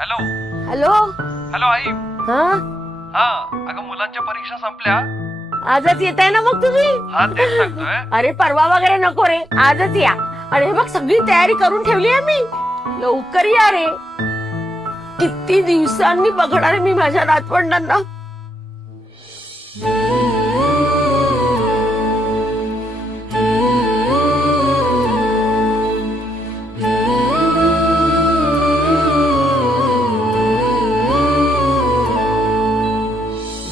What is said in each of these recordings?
Hello hello. Hello आई. हा हा अगं मुलांच्या परीक्षा संपल्या. आजच येत आहे ना मग तुम्ही? हा तेच सांगतोय. अरे परवा वगैरे नको रे, आजच या. आणि हे बघ सगळी तयारी करून ठेवली आहे मी. लवकर या रे, किती दिवसांनी बघणार आहे मी माझ्या नातवंडांना.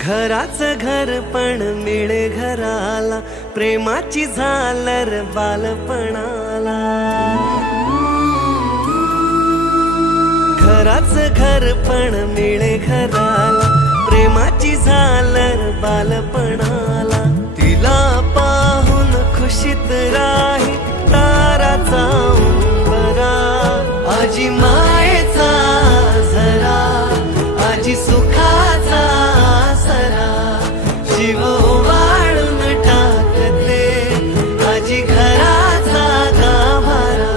घराचं घर पण मिळे घराला, प्रेमाची झालर बालपणाला. घराचं घर पण मिळे घराला, प्रेमाची झालर बालपणाला. तिला पाहून खुशीत राही तारा जाऊन बरा. आजी मायेचा झरा, आजी सुखाचा सरा. जीव वाळून टाकते आजी घराचा गाभारा.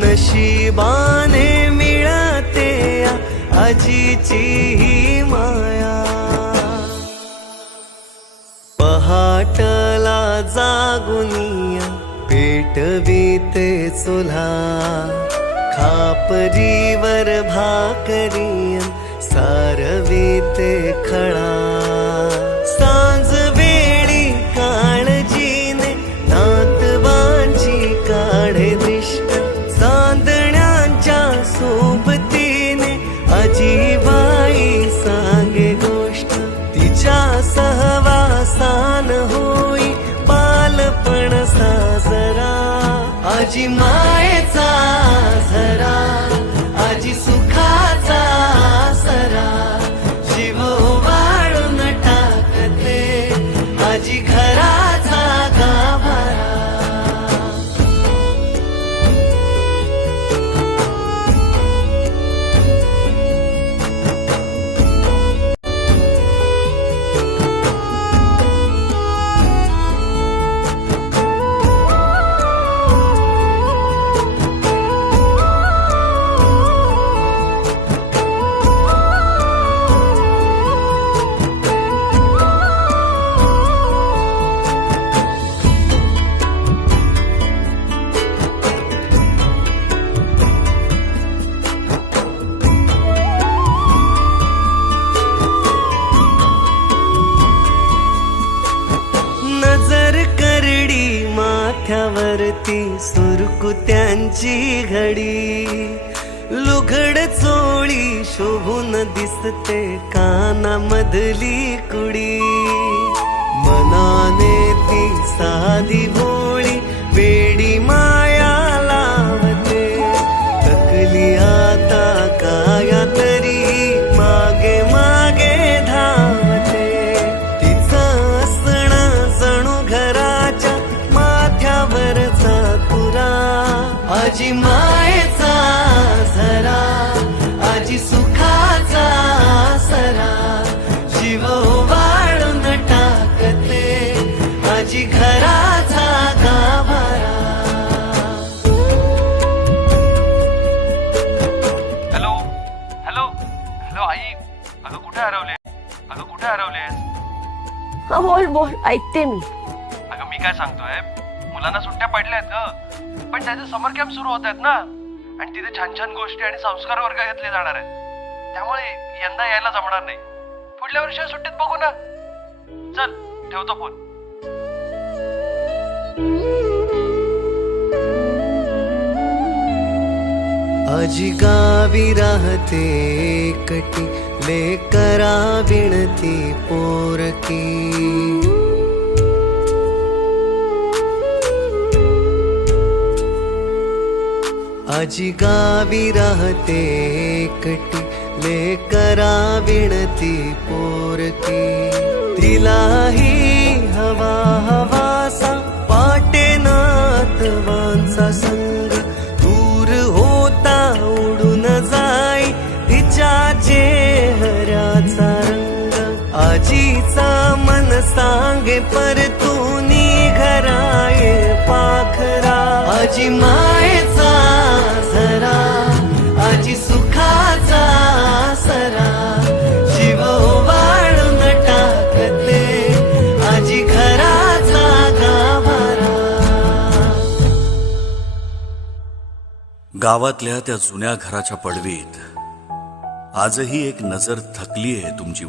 नशिबाने मिळते आजीची ही माया. पहाटला जागुनिया पेटवीते चुल्हा. खापरीवर भाकरी सारवीते खळा. सांज वेळी काळजीने नातवांची काढे दृष्ट. चांदण्यांच्या सोबतीने आजीबाई सांगे गोष्ट. तिच्या सहवासान होई बालपण साजरा. आजी मायेचा झरा, आजी सुखाचा सरा. जीव वाळून टाकते आजी घराचा गाभारा. माथ्यावरती सुरकुत्यांची घडी. लुगड चोळी शोभून दिसते कानामधली कुडी. मनाने ती साधी भोळी वेडी माया लावते. थकली आता काया तरी मागे मागे धावते. तिचं असणं जणू घराच्या माथ्यावरचा तुरा. आजी मायेचा झरा, आजी सुखाचा सरा. जीव वाळून टाकते आजी घराचा गाभारा. हॅलो हॅलो हॅलो आई. अगं कुठे हरवले? अगं कुठे हरवलेस? हा बोल बोल, ऐकते मी. अगं मी काय सांगतोय, मुलांना सुट्ट्या पडल्यात ग, पण त्याचे समर कॅम्प सुरू होत आहेत ना. आणि तिथे छान छान गोष्टी आणि संस्कार वर्ग घेतले जाणार आहेत. त्यामुळे यंदा यायला जमणार नाही. पुढल्या वर्षी सुट्टीत बघू ना. चल ठेवतो फोन. आजी गावी राहते एकटी, लेकरा विणती पोरकी. आजी गावी राहते एकटी लेकरा विणती पोरकी तिलाही हवा हवासा पाटे नातवांचा संग दूर होता उडून जाई तिच्या चेहऱ्याचा रंग आजीचा मन सांगे परतूनी घराये पाखरा आजी मायेचा झरा आजी सुखाचा सरा जीव वाळून टाकते आजी घराचा गाभारा. गावातल्या त्या जुन्या घराच्या पडवीत आजही एक नजर थकली आहे तुमची.